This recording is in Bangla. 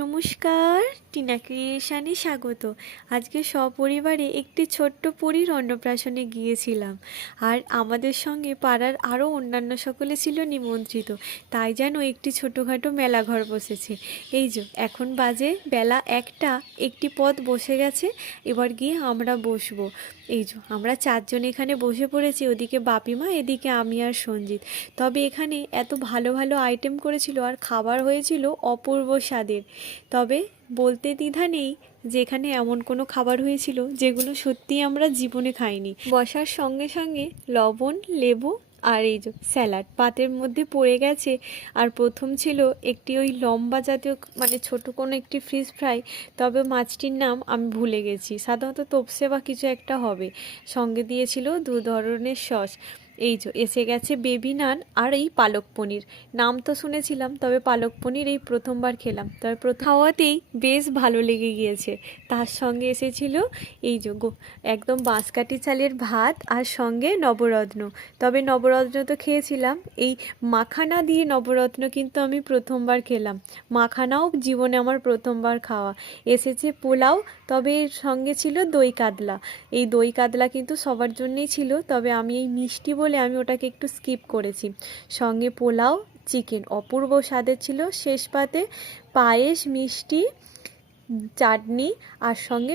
নমস্কার, টিনা ক্রিয়েশনে স্বাগত। আজকে সপরিবারে একটি ছোট্ট পরীর অন্নপ্রাশনে গিয়েছিলাম। আর আমাদের সঙ্গে পাড়ার আরও অন্যান্য সকলে ছিল নিমন্ত্রিত। তাই যেন একটি ছোটোখাটো মেলাঘর বসেছে। এই যে এখন বাজে বেলা 1টা, একটি পদ বসে গেছে, এবার গিয়ে আমরা বসবো। এই যে আমরা 4জন এখানে বসে পড়েছি, ওদিকে বাপিমা, এদিকে আমি আর সঞ্জিত। তবে এখানে এত ভালো ভালো আইটেম করেছিল আর খাবার হয়েছিল অপূর্ব স্বাদের। তবে বলতে দ্বিধা নেই যে এখানে এমন কোনো খাবার হয়েছিল যেগুলো সত্যিই আমরা জীবনে খাইনি। বসার সঙ্গে সঙ্গে লবণ, লেবু আর এই যে স্যালাড পাতের মধ্যে পড়ে গেছে। আর প্রথম ছিল একটি ওই লম্বা জাতীয় মানে ছোট কোনো একটি ফিশ ফ্রাই, তবে মাছটির নাম আমি ভুলে গেছি, সাধারণত তোপসে বা কিছু একটা হবে। সঙ্গে দিয়েছিল 2 ধরনের সস। এই যে এসে গেছে বেবি নান আর এই পালক পনির। নাম তো শুনেছিলাম, তবে পালক পনির এই প্রথমবার খেলাম, তবে প্রথম খাওয়াতেই বেশ ভালো লেগে গিয়েছে। তার সঙ্গে এসেছিল এই যে একদম বাঁশকাঠি চালের ভাত আর সঙ্গে নবরত্ন। তবে নবরত্ন তো খেয়েছিলাম, এই মাখানা দিয়ে নবরত্ন কিন্তু আমি প্রথমবার খেলাম। মাখানাও জীবনে আমার প্রথমবার খাওয়া। এসেছে পোলাও, তবে এর সঙ্গে ছিল দই কাতলা। এই দই কাতলা কিন্তু সবার জন্যই ছিল, তবে আমি এই মিষ্টি বলে আমি ওটাকে একটু স্কিপ করেছি। সঙ্গে পোলাও, চিকেন অপূর্ব স্বাদের ছিল। শেষ পাতে পায়েস, মিষ্টি, চাটনি আর সঙ্গে